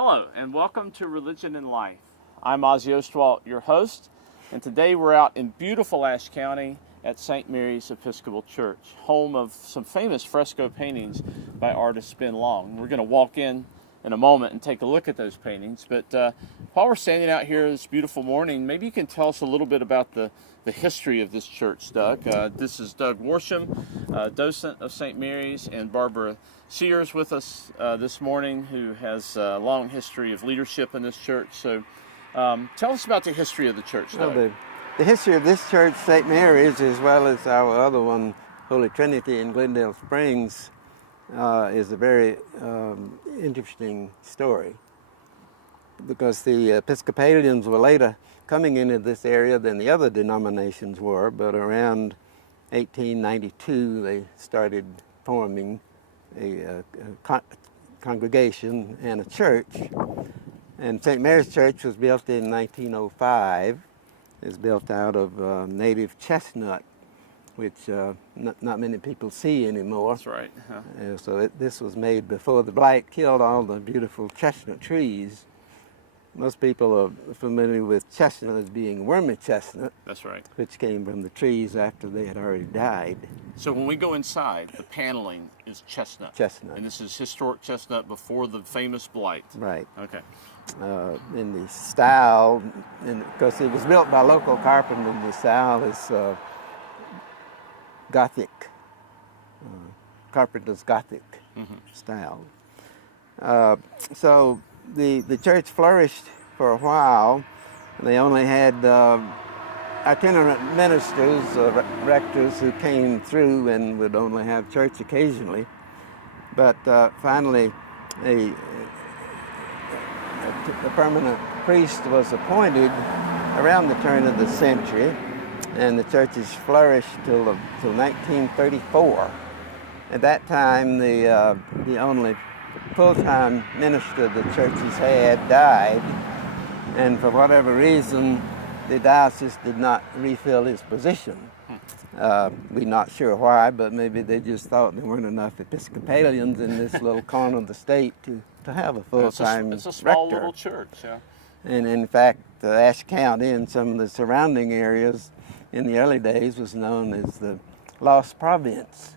Hello, and welcome to Religion and Life. I'm Ozzie Ostwalt, your host, and today we're out in beautiful Ashe County at St. Mary's Episcopal Church, home of some famous fresco paintings by artist Ben Long. We're going to walk in a moment and take a look at those paintings, but while we're standing out here this beautiful morning, maybe you can tell us a little bit about the history of this church, Doug. This is Doug Worsham, docent of St. Mary's, and Barbara Sears with us this morning, who has a long history of leadership in this church. So tell us about the history of the church, Doug. Well, the history of this church, St. Mary's, as well as our other one, Holy Trinity in Glendale Springs, is a very interesting story, because the Episcopalians were later coming into this area than the other denominations were, but around 1892 they started forming a congregation and a church. And St. Mary's Church was built in 1905. It's built out of native chestnut, which not many people see anymore. That's right. So this was made before the blight killed all the beautiful chestnut trees. Most people are familiar with chestnut as being wormy chestnut. That's right. Which came from the trees after they had already died. So when we go inside, the paneling is chestnut. Chestnut. And this is historic chestnut before the famous blight. Right. Okay. In the style, because it was built by local carpenter, the style is Gothic, carpenter's Gothic style. So the church flourished for a while. They only had itinerant ministers, rectors who came through and would only have church occasionally. But finally, a permanent priest was appointed around the turn of the century, and the churches flourished till 1934. At that time, the only full-time minister the churches had died, and for whatever reason, the diocese did not refill his position. We're not sure why, but maybe they just thought there weren't enough Episcopalians in this little corner of the state to have a full-time rector. It's a small little church, yeah. And in fact, Ashe County and some of the surrounding areas in the early days was known as the Lost Province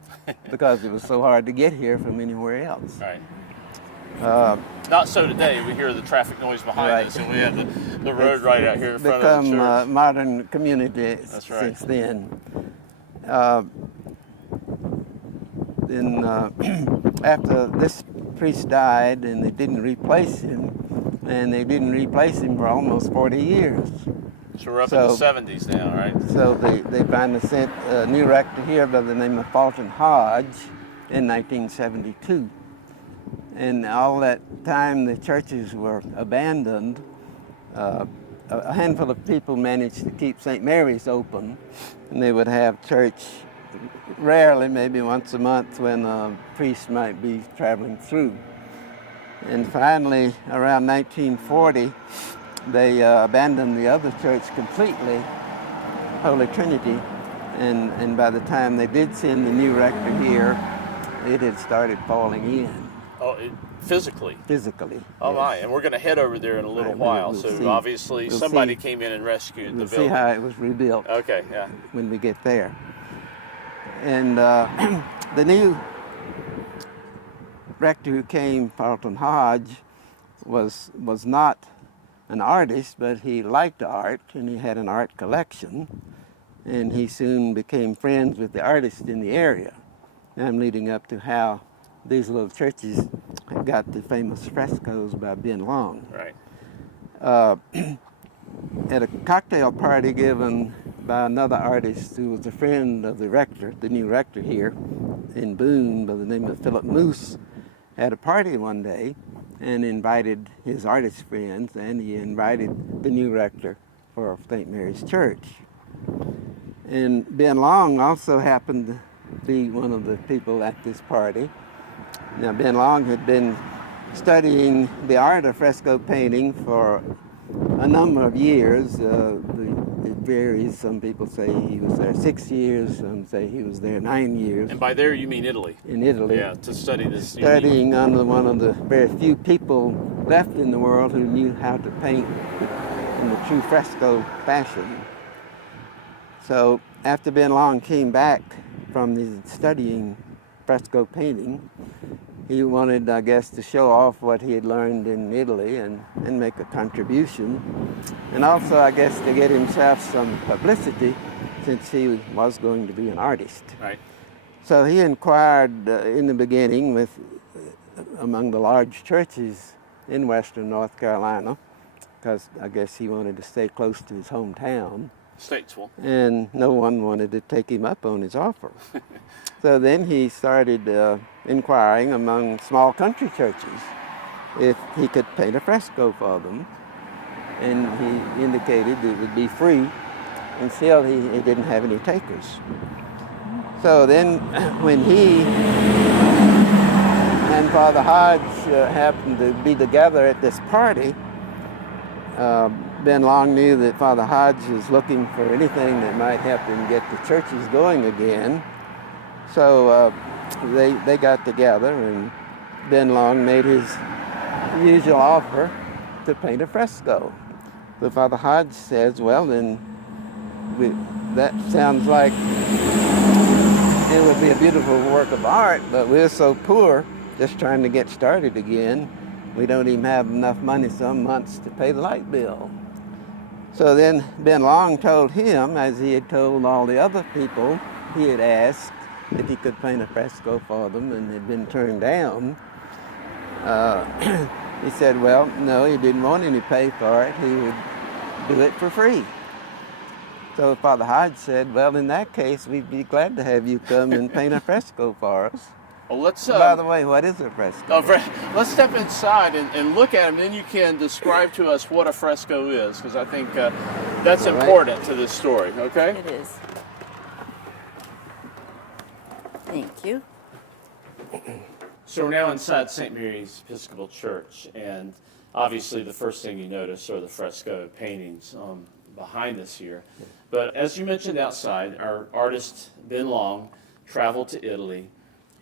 because it was so hard to get here from anywhere else. Right. Not so today. We hear the traffic noise behind us, and we have the road right out here in front of the church. Become a modern community since then. Then after this priest died, and they didn't replace him, for almost 40 years. So we're up in the 70s now, right? So they finally sent a new rector here by the name of Fulton Hodge in 1972. And all that time the churches were abandoned. A handful of people managed to keep St. Mary's open, and they would have church rarely, maybe once a month, when a priest might be traveling through. And finally, around 1940, they abandoned the other church completely, Holy Trinity, and by the time they did send the new rector here, it had started falling in. Oh, physically? Physically. Oh, yes. My. And we're going to head over there in a little while. We'll so see. obviously somebody came in and rescued the building. We'll see how it was rebuilt. Okay, yeah. When we get there. And the new rector who came, Fulton Hodge, was not an artist, but he liked art, and he had an art collection, and he soon became friends with the artists in the area. And I'm leading up to how these little churches got the famous frescoes by Ben Long. Right. At a cocktail party given by another artist who was a friend of the rector, the new rector here in Boone, by the name of Philip Moose, had a party one day and invited his artist friends, and he invited the new rector for St. Mary's Church. And Ben Long also happened to be one of the people at this party. Now, Ben Long had been studying the art of fresco painting for a number of years. The varies. Some people say he was there 6 years, some say he was there 9 years. And by there you mean Italy? In Italy. Yeah, to study this. Studying under one of the very few people left in the world who knew how to paint in the true fresco fashion. So after Ben Long came back from studying fresco painting, he wanted, I guess, to show off what he had learned in Italy and make a contribution. And also, I guess, to get himself some publicity since he was going to be an artist. Right. So he inquired in the beginning with among the large churches in western North Carolina, because I guess he wanted to stay close to his hometown. Statesville. And no one wanted to take him up on his offer. So then he started inquiring among small country churches if he could paint a fresco for them. And he indicated it would be free until he didn't have any takers. So then when he and Father Hodge happened to be together at this party, Ben Long knew that Father Hodge was looking for anything that might help him get the churches going again. So they got together, and Ben Long made his usual offer to paint a fresco. So Father Hodge says, well, then that sounds like it would be a beautiful work of art, but we're so poor, just trying to get started again, we don't even have enough money some months to pay the light bill. So then Ben Long told him, as he had told all the other people he had asked, if he could paint a fresco for them and had been turned down. He said, well, no, he didn't want any pay for it. He would do it for free. So Father Hodge said, well, in that case, we'd be glad to have you come and paint a fresco for us. Well, let's. By the way, what is a fresco? Let's step inside and look at them, and then you can describe to us what a fresco is, because I think that's important to this story, okay? It is. Thank you. So we're now inside St. Mary's Episcopal Church, and obviously the first thing you notice are the fresco paintings behind us here. But as you mentioned outside, our artist Ben Long traveled to Italy.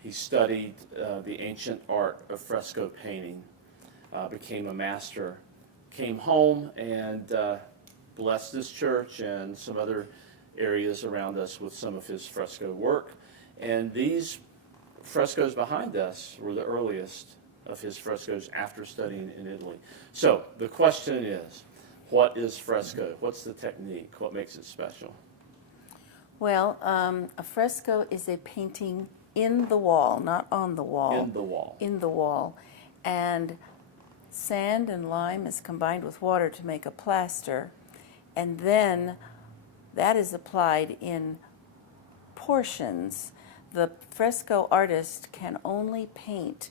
He studied the ancient art of fresco painting, became a master, came home and blessed this church and some other areas around us with some of his fresco work. And these frescoes behind us were the earliest of his frescoes after studying in Italy. So the question is, what is fresco? What's the technique? What makes it special? Well, a fresco is a painting in the wall, not on the wall. In the wall. In the wall. And sand and lime is combined with water to make a plaster. And then that is applied in portions. The fresco artist can only paint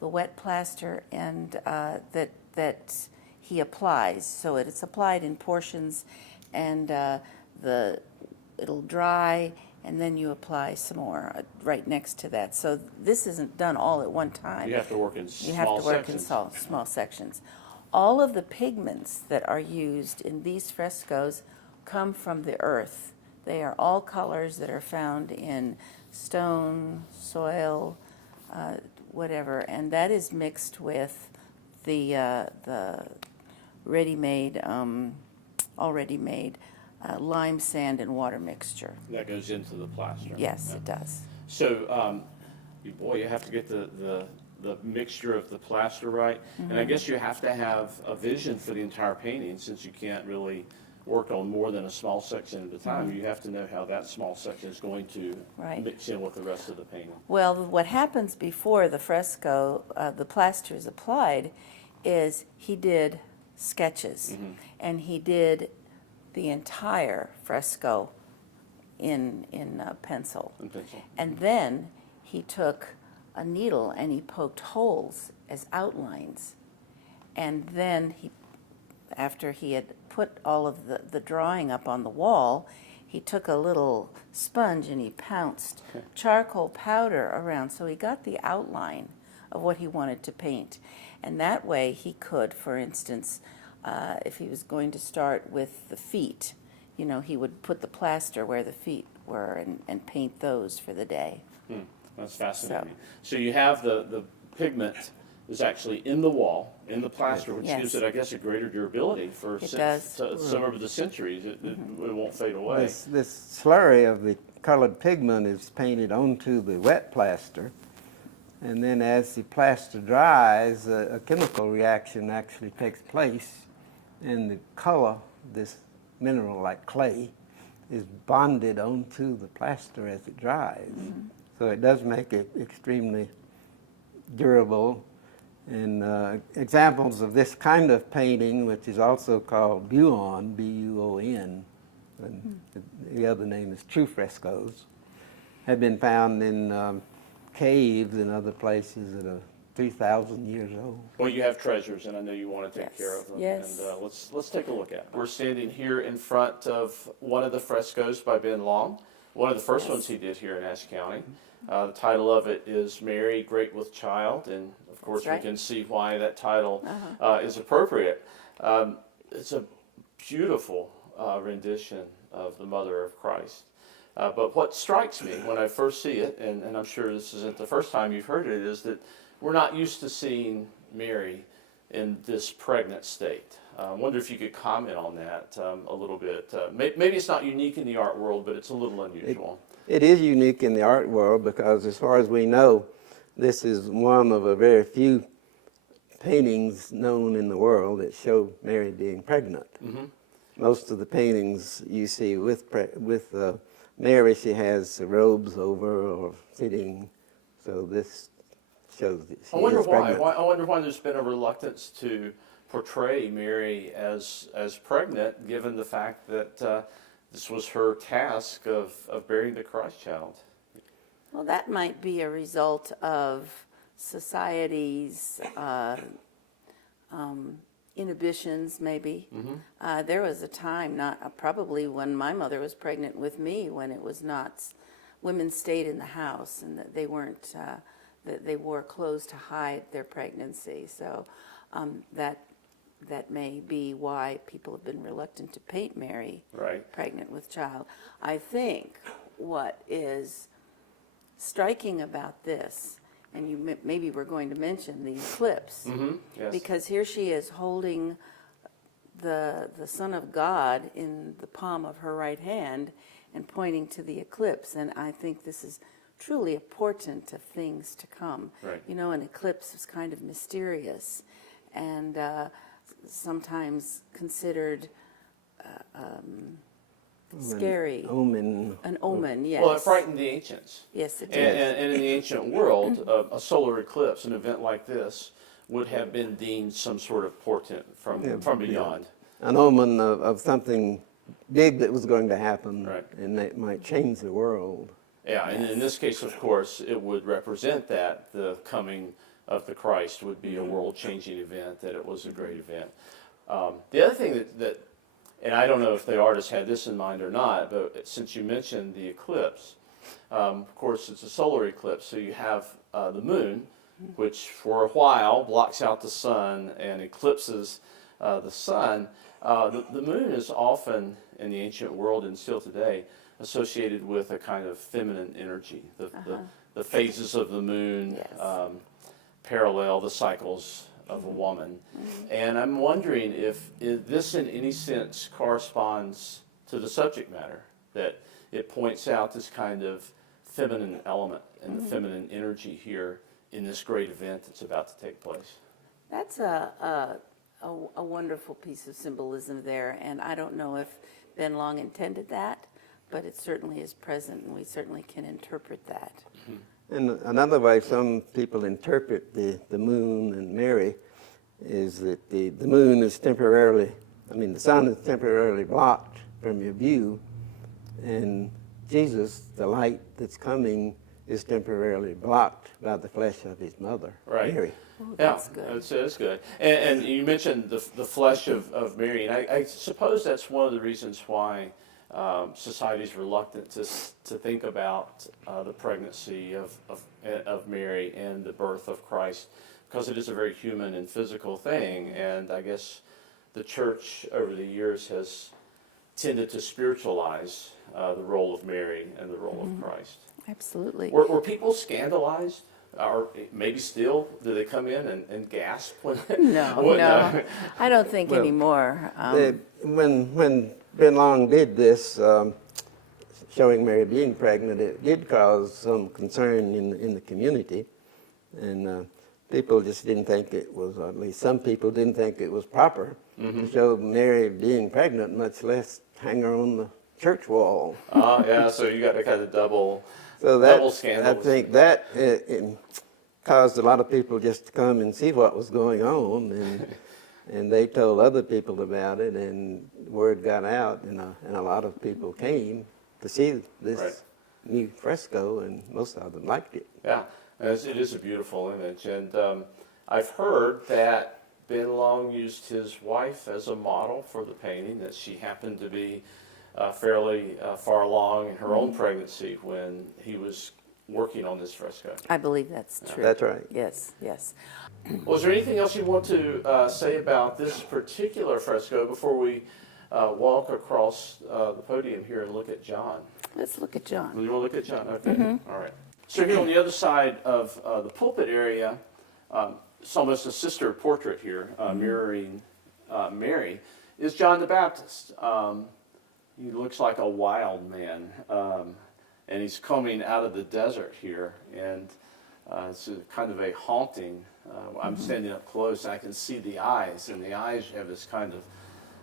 the wet plaster and that he applies. So it's applied in portions, and it'll dry, and then you apply some more right next to that. So this isn't done all at one time. You have to work in small sections. You have to work in small sections. All of the pigments that are used in these frescoes come from the earth. They are all colors that are found in stone, soil, whatever, and that is mixed with the ready-made, already made lime, sand, and water mixture. That goes into the plaster. Yes, it does. So, you have to get the mixture of the plaster right, and I guess you have to have a vision for the entire painting, since you can't really work on more than a small section at a time. You have to know how that small section is going to mix in with the rest of the painting. Well, what happens before the fresco, the plaster is applied, is he did sketches, and he did the entire fresco in pencil. And then he took a needle and he poked holes as outlines, and then after he had put all of the drawing up on the wall, he took a little sponge and he pounced charcoal powder around, so he got the outline of what he wanted to paint. And that way he could, for instance, if he was going to start with the feet, he would put the plaster where the feet were and paint those for the day. That's fascinating. So you have the pigment is actually in the wall, in the plaster, which Yes. gives it, I guess, a greater durability for It does. some of the centuries. It won't fade away. This slurry of the colored pigment is painted onto the wet plaster, and then as the plaster dries, a chemical reaction actually takes place, and the color, this mineral like clay, is bonded onto the plaster as it dries. So it does make it extremely durable. And examples of this kind of painting, which is also called buon, B-U-O-N, and the other name is true frescoes, have been found in caves and other places that are 3,000 years old. Well, you have treasures, and I know you want to take Yes. care of them. Yes. And let's take a look at it. We're standing here in front of one of the frescoes by Ben Long, one of the first ones he did here in Ashe County. The title of it is Mary, Great with Child, and of course That's right. we can see why that title is appropriate. It's a beautiful rendition of the Mother of Christ. But what strikes me when I first see it, and I'm sure this isn't the first time you've heard it, is that we're not used to seeing Mary in this pregnant state. I wonder if you could comment on that a little bit. Maybe it's not unique in the art world, but it's a little unusual. It is unique in the art world because, as far as we know, this is one of a very few paintings known in the world that show Mary being pregnant. Most of the paintings you see with Mary, she has robes over or sitting, so this shows that she is pregnant. I wonder why there's been a reluctance to portray Mary as pregnant, given the fact that this was her task of bearing the Christ child. Well, that might be a result of society's inhibitions, maybe. There was a time, probably when my mother was pregnant with me, when it was not, women stayed in the house and that they weren't, that they wore clothes to hide their pregnancy. So that may be why people have been reluctant to paint Mary pregnant with child. I think what is striking about this, and maybe we're going to mention the eclipse, Yes. because here she is holding the Son of God in the palm of her right hand and pointing to the eclipse. And I think this is truly a portent of things to come. Right. An eclipse is kind of mysterious and sometimes considered scary. An omen, yes. Well, it frightened the ancients. Yes, it And, did. and in the ancient world, a solar eclipse, an event like this, would have been deemed some sort of portent from beyond. An omen of something big that was going to happen, Right. and that might change the world. Yeah, and in this case, of course, it would represent that the coming of the Christ would be a world-changing event, that it was a great event. The other thing that, and I don't know if the artist had this in mind or not, but since you mentioned the eclipse, of course, it's a solar eclipse, so you have the moon, which for a while blocks out the sun and eclipses the sun. The moon is often, in the ancient world and still today, associated with a kind of feminine energy. The phases of the moon Yes. Parallel the cycles of a woman. And I'm wondering if this in any sense corresponds to the subject matter, that it points out this kind of feminine element and the feminine energy here in this great event that's about to take place. That's a wonderful piece of symbolism there, and I don't know if Ben Long intended that, but it certainly is present, and we certainly can interpret that. And another way some people interpret the moon and Mary is that the moon is temporarily, the sun is temporarily blocked from your view, and Jesus, the light that's coming, is temporarily blocked by the flesh of his mother, Mary. Oh, Yeah, that's good. that's good. And you mentioned the flesh of Mary, and I suppose that's one of the reasons why society's reluctant to think about the pregnancy of Mary and the birth of Christ, because it is a very human and physical thing. And I guess the church over the years has tended to spiritualize the role of Mary and the role of Christ. Absolutely. Were people scandalized? Or maybe still, do they come in and gasp? No, I don't think Well, anymore. When Ben Long did this, showing Mary being pregnant, it did cause some concern in the community, and people just didn't think it was, or at least some people didn't think it was proper to show Mary being pregnant, much less hang her on the church wall. Yeah, so you got a kind of double scandal. I think that it caused a lot of people just to come and see what was going on, and they told other people about it, and word got out, and a lot of people came to see this new fresco, and most of them liked it. Yeah, it is a beautiful image, and I've heard that Ben Long used his wife as a model for the painting, that she happened to be fairly far along in her own pregnancy when he was working on this fresco. I believe that's true. That's right. Yes, yes. Was there anything else you want to say about this particular fresco before we walk across the podium here and look at John? Let's look at John. You want to look at John? Okay. All right. So here on the other side of the pulpit area, it's almost a sister portrait here, mirroring Mary, is John the Baptist. He looks like a wild man, and he's coming out of the desert here, and it's kind of a haunting. I'm standing up close, and I can see the eyes, and the eyes have this kind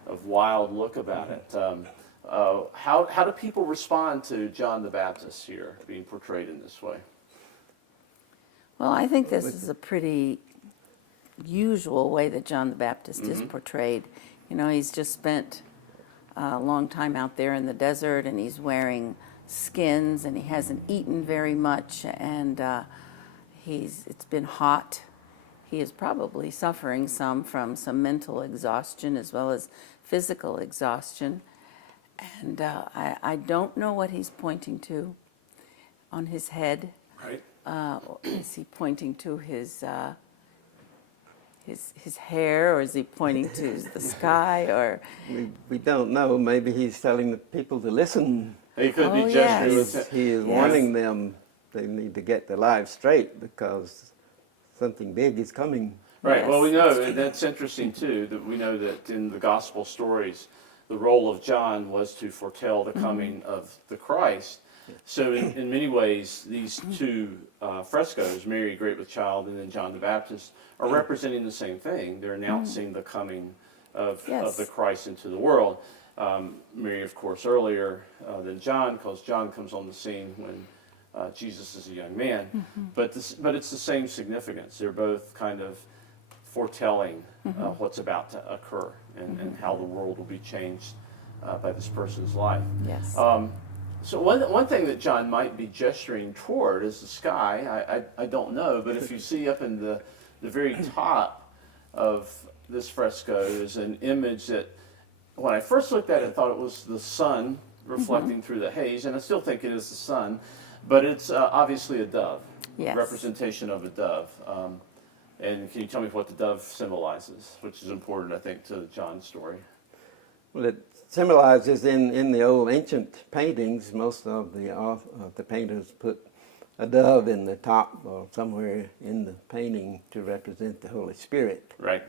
of wild look about it. How do people respond to John the Baptist here being portrayed in this way? Well, I think this is a pretty usual way that John the Baptist is portrayed. You know, he's just spent a long time out there in the desert, and he's wearing skins, and he hasn't eaten very much, and it's been hot. He is probably suffering from some mental exhaustion as well as physical exhaustion. And I don't know what he's pointing to on his head. Right. Is he pointing to his hair, or is he pointing to the sky? Or We don't know. Maybe he's telling the people to listen. He could be Oh, gesturing. yes. He is warning them they need to get their lives straight because something big is coming. Right. Yes, Well, we know, that's and that's interesting too, that we know that in the gospel stories, the role of John was to foretell the coming of the Christ. So in many ways, these two frescoes, Mary Great with Child and then John the Baptist, are representing the same thing. They're announcing the coming of the Christ into the world. Mary, of course, earlier than John, because John comes on the scene when Jesus is a young man. But it's the same significance. They're both kind of foretelling what's about to occur and how the world will be changed by this person's life. yes. So one thing that John might be gesturing toward is the sky. I don't know, but if you see up in the very top of this fresco is an image that, when I first looked at it, I thought it was the sun reflecting through the haze, and I still think it is the sun, but it's obviously a dove, Yes. representation of a dove. And can you tell me what the dove symbolizes, which is important, I think, to John's story? Well, it symbolizes in the old ancient paintings, most of the painters put a dove in the top or somewhere in the painting to represent the Holy Spirit. Right.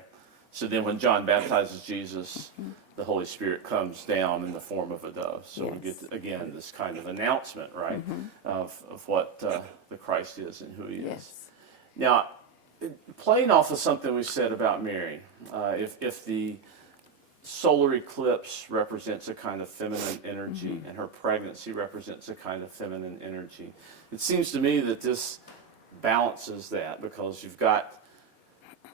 So then when John baptizes Jesus, the Holy Spirit comes down in the form of a dove. So we Yes. get, again, this kind of announcement, right, of what the Christ is and who he is. Yes. Now, playing off of something we said about Mary, if the solar eclipse represents a kind of feminine energy and her pregnancy represents a kind of feminine energy, it seems to me that this balances that, because you've got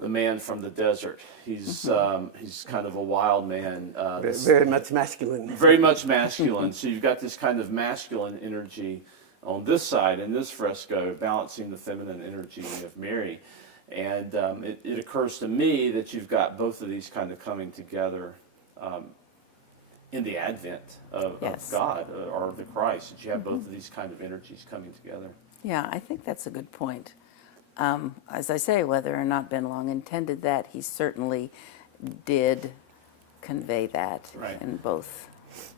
the man from the desert. He's kind of a wild man. Very much masculine. Very much masculine. So you've got this kind of masculine energy on this side in this fresco, balancing the feminine energy of Mary. And it occurs to me that you've got both of these kind of coming together in the advent of God or the Christ, that you have both of these kind of energies coming together. Yeah, I think that's a good point. As I say, whether or not Ben Long intended that, he certainly did convey that Right. in both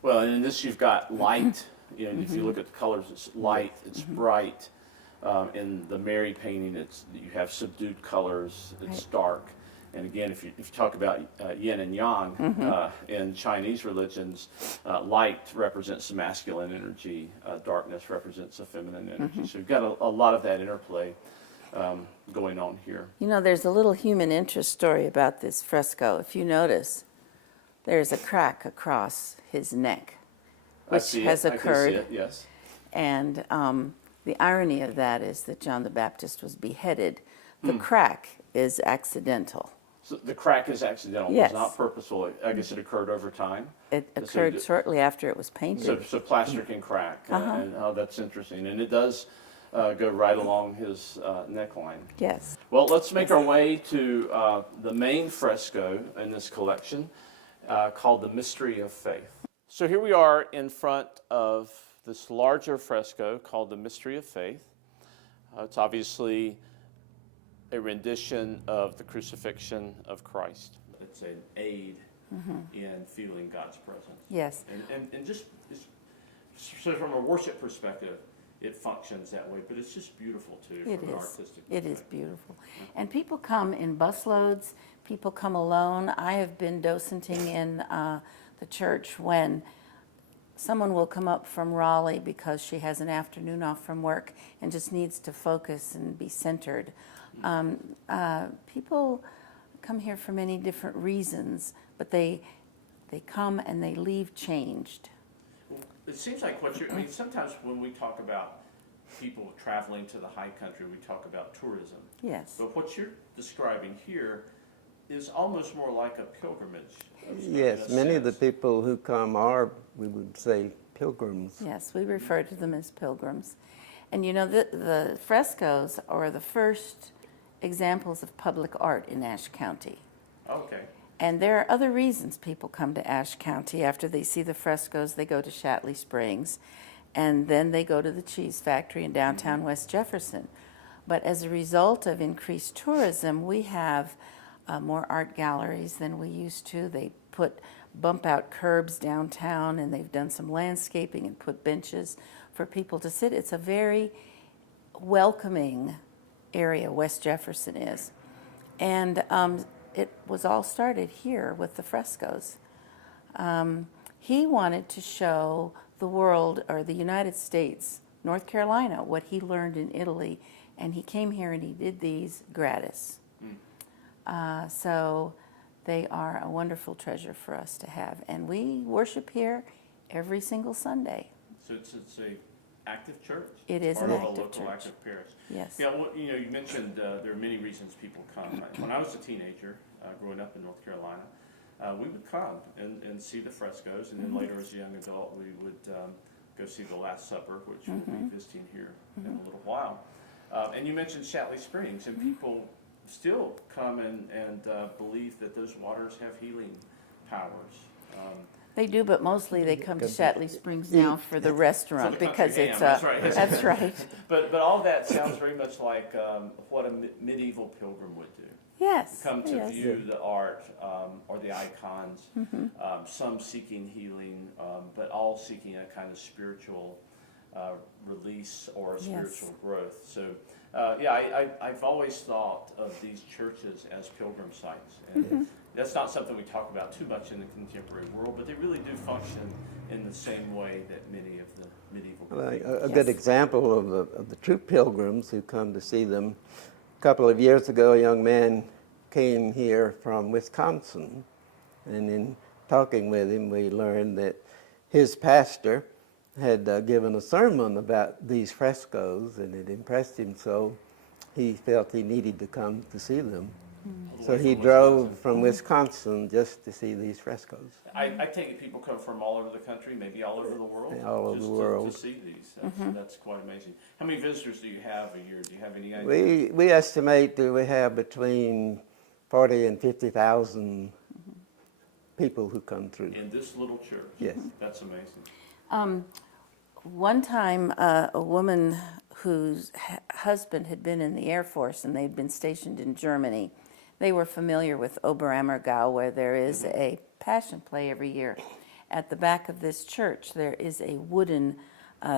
Well, and in this you've got light. You know, if you look at the colors, it's light, it's bright. In the Mary painting, you have subdued colors, it's dark. And again, if you talk about yin and yang in Chinese religions, light represents the masculine energy, darkness represents the feminine energy. So you've got a lot of that interplay going on here. You know, there's a little human interest story about this fresco. If you notice, there's a crack across his neck, which has occurred. I can see it, yes. And the irony of that is that John the Baptist was beheaded. The crack is accidental. So the crack is accidental. Yes. It was not purposeful. I guess it occurred over time. It occurred shortly after it was painted. So plaster can crack. And that's interesting. And it does go right along his neckline. Yes. Well, let's make our way to the main fresco in this collection called The Mystery of Faith. So here we are in front of this larger fresco called The Mystery of Faith. It's obviously a rendition of the crucifixion of Christ. It's an aid in feeling God's presence. Yes. And just so from a worship perspective, it functions that way, but it's just beautiful too from an artistic perspective. It is beautiful. And people come in busloads, people come alone. I have been docenting in the church when someone will come up from Raleigh because she has an afternoon off from work and just needs to focus and be centered. People come here for many different reasons, but they come and they leave changed. It seems like I mean, sometimes when we talk about people traveling to the high country, we talk about tourism. Yes. But what you're describing here is almost more like a pilgrimage. Yes, many of the people who come are, we would say, pilgrims. Yes, we refer to them as pilgrims. And you know, the frescoes are the first examples of public art in Ashe County. Okay. And there are other reasons people come to Ashe County. After they see the frescoes, they go to Shatley Springs, and then they go to the cheese factory in downtown West Jefferson. But as a result of increased tourism, we have more art galleries than we used to. They bump out curbs downtown, and they've done some landscaping and put benches for people to sit. It's a very welcoming area, West Jefferson is. And it was all started here with the frescoes. He wanted to show the world, or the United States, North Carolina, what he learned in Italy, and he came here and he did these gratis. So they are a wonderful treasure for us to have. And we worship here every single Sunday. So it's a active church? It is an part of active a local church. active parish. Yes. Yeah, well, you know, you mentioned there are many reasons people come. When I was a teenager, growing up in North Carolina, we would come and see the frescoes, and then later as a young adult, we would go see the Last Supper, which we'll be visiting here in a little while. And you mentioned Shatley Springs, and people still come and believe that those waters have healing powers. They do, but mostly they come to Shatley Springs now for the restaurant because it's that's right. That's right. But all that sounds very much like what a medieval pilgrim would do. Yes. Come to yes. view the art or the icons, some seeking healing, but all seeking a kind of spiritual release or spiritual growth. So, I've always thought of these churches as pilgrim sites. And that's not something we talk about too much in the contemporary world, but they really do function in the same way that many of the medieval Well, a good example of the true pilgrims who come to see them. A couple of years ago, a young man came here from Wisconsin, and in talking with him, we learned that his pastor had given a sermon about these frescoes, and it impressed him so he felt he needed to come to see them. So he drove from Wisconsin just to see these frescoes. I take it people come from all over the country, maybe all over the world, all over the world to see these. That's quite amazing. How many visitors do you have a year? Do you have any idea? We estimate that we have between 40 and 50,000 people who come through. In this little church? Yes. That's amazing. One time, a woman whose husband had been in the Air Force and they'd been stationed in Germany, they were familiar with Oberammergau, where there is a passion play every year. at the back of this church, there is a wooden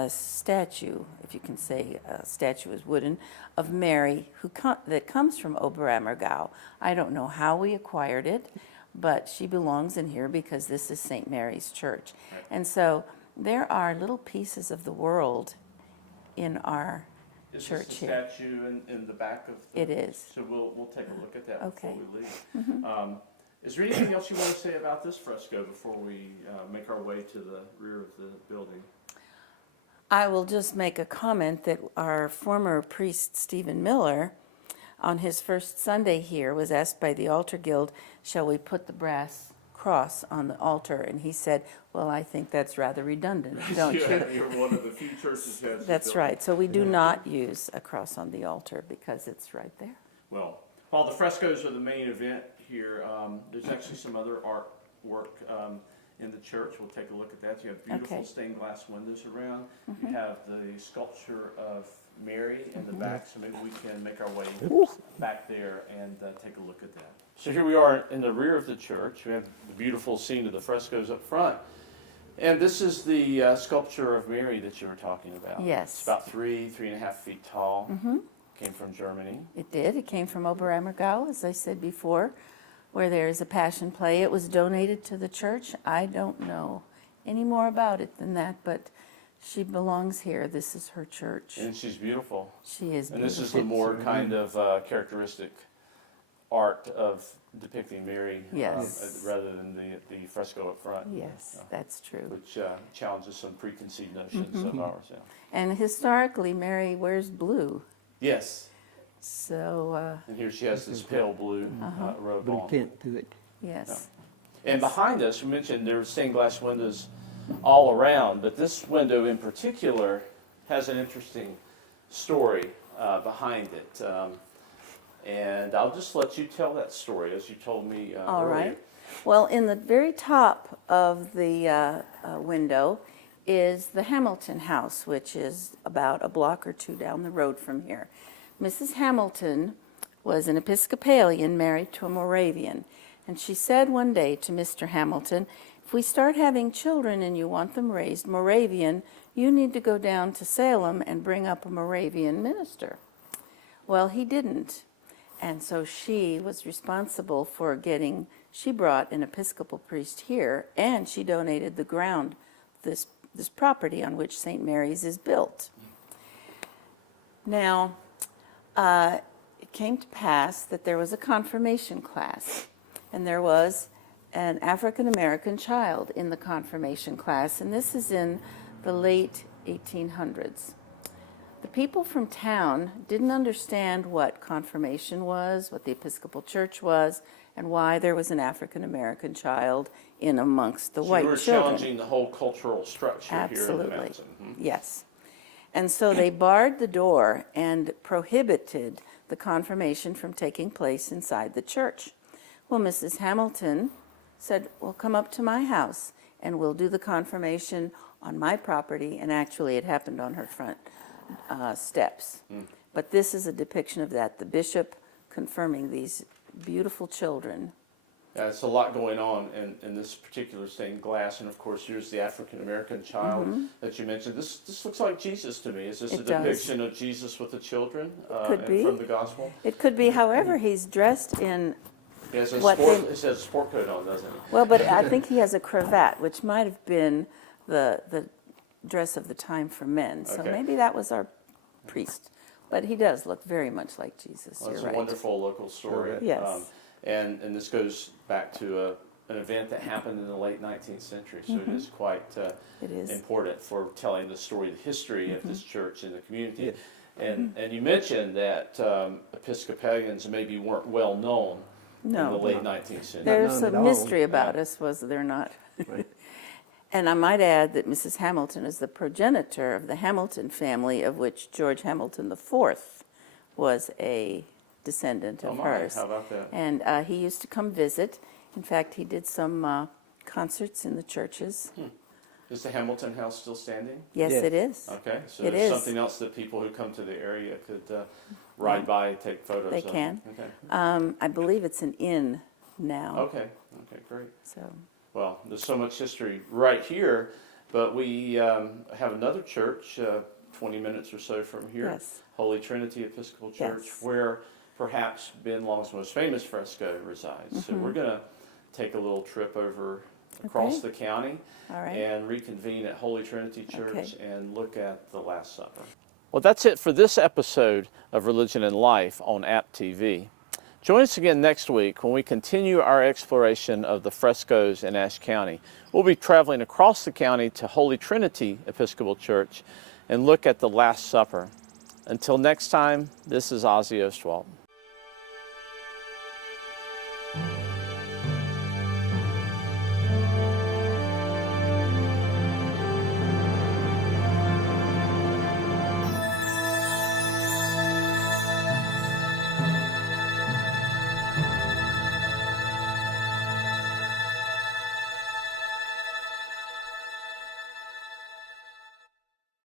statue, if you can say a statue is wooden, of Mary that comes from Oberammergau. I don't know how we acquired it, but she belongs in here because this is St. Mary's Church. Right. And so there are little pieces of the world in our church Is this the here. statue in the back of the... It is. So we'll take a look at that Okay. before we leave. Is there anything else you want to say about this fresco before we make our way to the rear of the building? I will just make a comment that our former priest, Stephen Miller, on his first Sunday here, was asked by the Altar Guild, shall we put the brass cross on the altar? And he said, well, I think that's rather redundant, don't you? You're one of the few churches that has That's built. right. So we do not use a cross on the altar because it's right there. Well, while the frescoes are the main event here, there's actually some other artwork in the church. We'll take a look at that. You have beautiful Okay. stained glass windows around. You have the sculpture of Mary in the back, so maybe we can make our way back there and take a look at that. So here we are in the rear of the church. We have the beautiful scene of the frescoes up front. And this is the sculpture of Mary that you were talking about. Yes. It's about 3.5 feet tall. Came from Germany. It did. It came from Oberammergau, as I said before, where there is a passion play. It was donated to the church. I don't know any more about it than that, but she belongs here. This is her church. And she's beautiful. She is And beautiful. this is the more kind of characteristic art of depicting Mary, Yes. rather than the fresco up front. Yes, that's true. Which challenges some preconceived notions of ours. Yeah. And historically, Mary wears blue. Yes. So, And here she has this pale blue robe Blue on. tint to it. yes. And behind us, we mentioned there are stained glass windows all around, but this window in particular has an interesting story behind it. And I'll just let you tell that story as you told me All earlier. right. Well, in the very top of the window is the Hamilton house, which is about a block or two down the road from here. Mrs. Hamilton was an Episcopalian married to a Moravian, and she said one day to Mr. Hamilton, if we start having children and you want them raised Moravian, you need to go down to Salem and bring up a Moravian minister. Well, he didn't. And so she was responsible for she brought an Episcopal priest here, and she donated the ground, this property on which St. Mary's is built. Now, it came to pass that there was a confirmation class, and there was an African-American child in the confirmation class, and this is in the late 1800s. The people from town didn't understand what confirmation was, what the Episcopal Church was, and why there was an African-American child in amongst the white You were children. challenging the whole cultural structure here in the Absolutely. mountain. Mhm. Yes. And so they barred the door and prohibited the confirmation from taking place inside the church. Well, Mrs. Hamilton said, well, come up to my house and we'll do the confirmation on my property. And actually it happened on her front steps. But this is a depiction of that, the bishop confirming these beautiful children. Yeah, it's a lot going on in this particular stained glass, and of course here's the African American child that you mentioned. This looks like Jesus to me. Is this It a does. depiction of Jesus with the children Could be. from the gospel? It could be, however, he's dressed in, He has a What sport, they- it says sport coat on, doesn't he? well, but I think he has a cravat, which might have been the dress of the time for men. So Okay. maybe that was our priest. But he does look very much like Jesus. Well, it's You're a right. wonderful local story. Yes. And this goes back to an event that happened in the late 19th century, so it is quite It is. important for telling the story, the history of this church in the community. Yes. And you mentioned that Episcopalians maybe weren't well known in the No. late 19th century. There's known a at all. mystery about us, was there not? Right. And I might add that Mrs. Hamilton is the progenitor of the Hamilton family, of which George Hamilton IV was a descendant Oh of my, hers. how about that? And he used to come visit. In fact, he did some concerts in the churches. Is the Hamilton House still standing? Yes, Yes. it is. Okay, so It there's is. something else that people who come to the area could ride by and take photos They of. can. Okay. I believe it's an inn now. Okay, great. So Well, there's so much history right here, but we have another church 20 minutes or so from here, Yes. Holy Trinity Episcopal Church, Yes. where perhaps Ben Long's most famous fresco resides. So we're going to take a little trip over across the county All right. and reconvene at Holy Trinity Church Okay. and look at the Last Supper. Well, that's it for this episode of Religion and Life on App TV. Join us again next week when we continue our exploration of the frescoes in Ashe County. We'll be traveling across the county to Holy Trinity Episcopal Church and look at the Last Supper. Until next time, this is Ozzie Ostwalt.